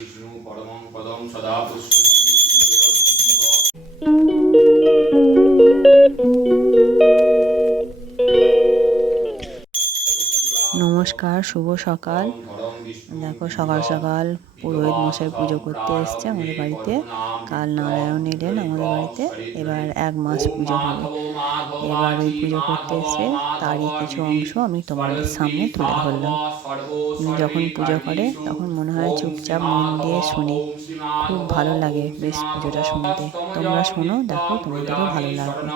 विष्णु परमं पदं सदा पुष्पति। নমস্কার, শুভ সকাল। দেখো সকাল সকাল পুরোহিত মশাই পুজো করতে এসছে আমাদের বাড়িতে। কাল নারায়ণ এলেন আমাদের বাড়িতে, এবার 1 মাস পুজো হবে। এবার ওই পুজো করতে এসে তারই কিছু অংশ আমি তোমাদের সামনে তুলে ধরলাম। উনি যখন পুজো করে তখন মনে হয় চুপচাপ মন দিয়ে শুনি, খুব ভালো লাগে বেশ পুজোটা শুনতে। তোমরা শোনো, দেখো তোমাদেরও ভালো লাগবে।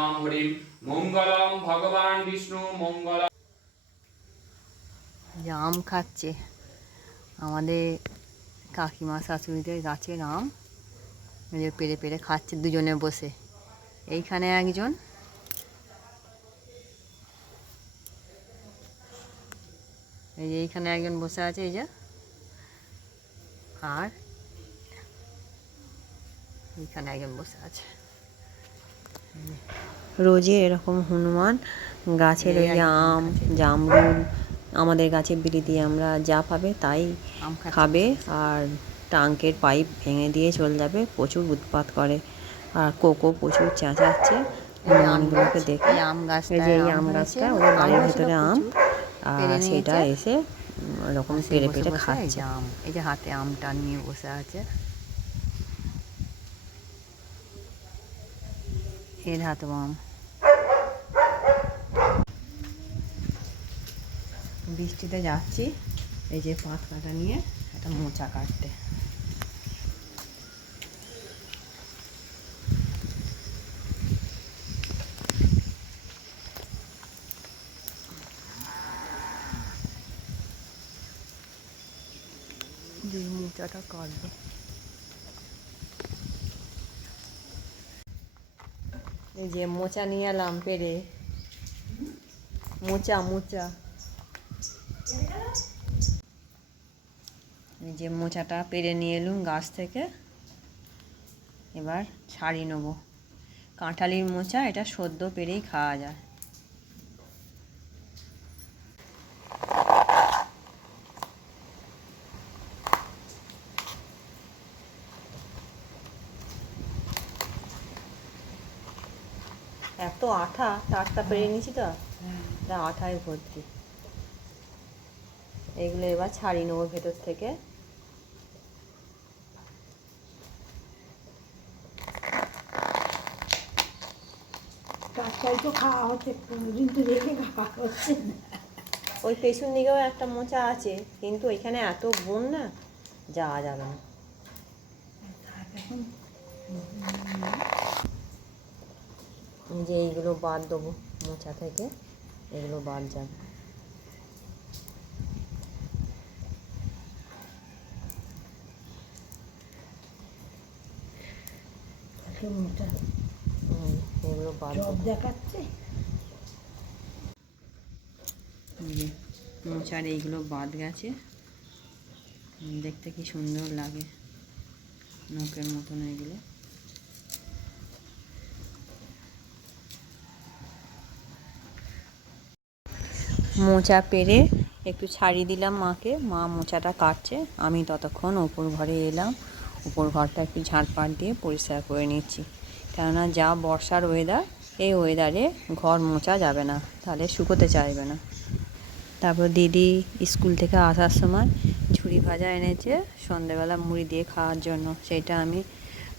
মঙ্গলম ভগবান বিষ্ণু মঙ্গল। আম খাচ্ছে আমাদের কাকিমা শাশুড়িদের গাছের আম, যে পেরে পেরে খাচ্ছে দুজনে বসে। এইখানে একজন, এই যে এইখানে একজন বসে আছে, এই যে, আর এইখানে একজন বসে আছে। রোজই এরকম হনুমান গাছের ওই আম, জামরুল, আমাদের গাছে বিলি দিয়ে আমরা যা পাবে তাই খাবে, আর টাঙ্কের পাইপ ভেঙে দিয়ে চলে যাবে। প্রচুর উৎপাত করে, আর কোকো প্রচুর চেঁচাচ্ছে হনুমানগুলোকে দেখে। এই যে এই আম গাছটা ওদের বাড়ির ভেতরে আম, আর সেটা এসে এরকম পেরে পেরে খাচ্ছে। এই যে হাতে আমটা নিয়ে বসে আছে, এর হাতে আম। বৃষ্টিতে যাচ্ছি এই যে পাত কাটা নিয়ে একটা মোচা কাটতে। যে মোচাটা কাটবো, এই যে মোচা নিয়ে এলাম পেরে। মোচা মোচা, এই যে মোচাটা পেরে নিয়ে এলুম গাছ থেকে। এবার ছাড়িয়ে নেবো। কাঁঠালির মোচা, এটা সদ্য পেরেই খাওয়া যায়। এত আঠা, টাটকা পেরে নিয়েছি তো, এটা আঠায় ভর্তি। এগুলো এবার ছাড়িয়ে নেবো ভেতর থেকে। টাটকাই তো খাওয়া হচ্ছে, কোনোদিন তো রেখে খাওয়া হচ্ছে না। ওই পেছন দিকেও একটা মোচা আছে, কিন্তু ওইখানে এত বন না, যাওয়া যাবে না। এখন যে এইগুলো বাদ দেবো মোচা থেকে, এগুলো বাদ যাবে। এগুলো বাদ জব দেবো। দেখাচ্ছে। মোচার এইগুলো বাদ গেছে, দেখতে কি সুন্দর লাগে, নখের মতন এগুলো। মোচা পেরে একটু ছাড়িয়ে দিলাম মাকে, মা মোচাটা কাটছে। আমি ততক্ষণ ওপর ঘরে এলাম, উপর ঘরটা একটু ঝাঁটপাট দিয়ে পরিষ্কার করে নিচ্ছি। কেননা যা বর্ষার ওয়েদার, এই ওয়েদারে ঘর মোচা যাবে না, তাহলে শুকোতে চাইবে না। তারপর দিদি স্কুল থেকে আসার সময় ঝুড়ি ভাজা এনেছে সন্ধেবেলা মুড়ি দিয়ে খাওয়ার জন্য, সেটা আমি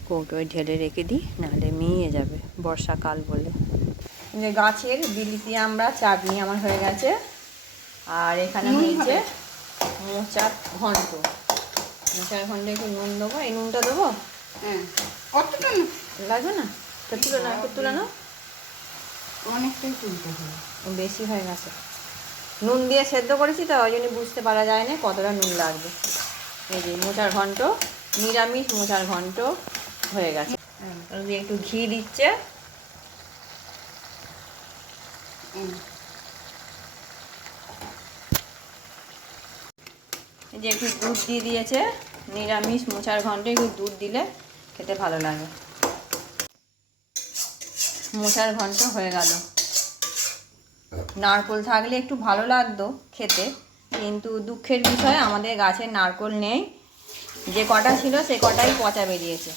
কৌটোয় ঢেলে রেখে দিই, নাহলে মিয়ে যাবে বর্ষাকাল বলে। যে গাছের বিলিতি আমরা চাটনি আমার হয়ে গেছে, আর এখানে হয়েছে মোচার ঘন্ট। মোচার ঘন্টে একটু নুন দেবো, এই নুনটা দেবো। হ্যাঁ, কতটা লাগবে না তো, তুলে না, একটু তুলে নাও। অনেকটাই তুলতে হবে, বেশি হয়ে গেছে, নুন দিয়ে সেদ্ধ করেছি তো, ওই জন্য বুঝতে পারা যায় না কতটা নুন লাগবে। এই যে মোচার ঘন্ট, নিরামিষ মোচার ঘন্ট হয়ে গেছে। একটু ঘি দিচ্ছে, এই যে একটু দুধ দিয়ে দিয়েছে। নিরামিষ মোচার ঘন্টে একটু দুধ দিলে খেতে ভালো লাগে। মোচার ঘন্ট হয়ে গেল। নারকেল থাকলে একটু ভালো লাগতো খেতে, কিন্তু দুঃখের বিষয় আমাদের গাছের নারকেল নেই। যে কটা ছিল সে কটাই পচা বেরিয়েছে।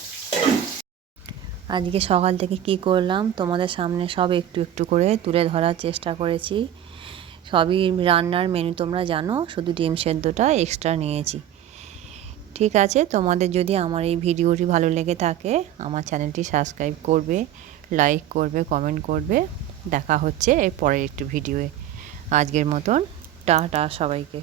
আজকে সকাল থেকে কি করলাম তোমাদের সামনে সব একটু একটু করে তুলে ধরার চেষ্টা করেছি। সবই রান্নার মেনু তোমরা জানো, শুধু ডিম সেদ্ধটা এক্সট্রা নিয়েছি। ঠিক আছে, তোমাদের যদি আমার এই ভিডিওটি ভালো লেগে থাকে আমার চ্যানেলটি সাবস্ক্রাইব করবে, লাইক করবে, কমেন্ট করবে। দেখা হচ্ছে এর পরের একটু ভিডিওয়ে। আজকের মতন টাটা সবাইকে।